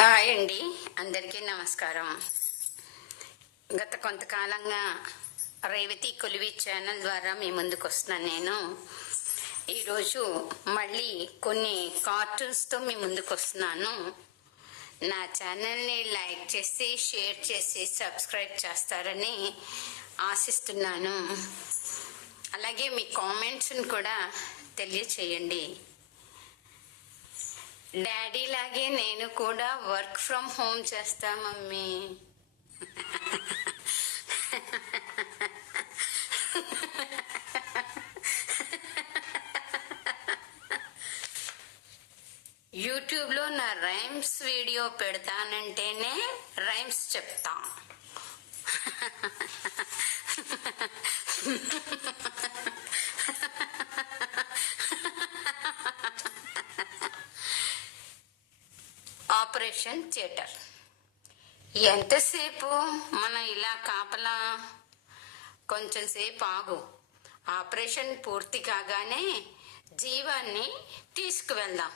Hi అండి, అందరికీ నమస్కారం. గత కొంతకాలంగా రేవతి కొలివి ఛానల్ ద్వారా మీ ముందుకు వస్తున్నాను. నేను ఈరోజు మళ్ళీ కొన్ని కార్టూన్స్తో మీ ముందుకు వస్తున్నాను. నా ఛానల్ని లైక్ చేసి షేర్ చేసి సబ్స్క్రైబ్ చేస్తారని ఆశిస్తున్నాను. అలాగే మీ కామెంట్స్ని కూడా తెలియచేయండి. డాడీ లాగే నేను కూడా వర్క్ ఫ్రమ్ హోమ్ చేస్తా మమ్మీ. యూట్యూబ్లో నా రైమ్స్ వీడియో పెడతానంటేనే రైమ్స్ చెప్తా. Operation theatre. ఎంతసేపు మనం ఇలా కాపలా? కొంచెం సేపు ఆగు. ఆపరేషన్ పూర్తి కాగానే జీవాన్ని తీసుకువెళ్దాం.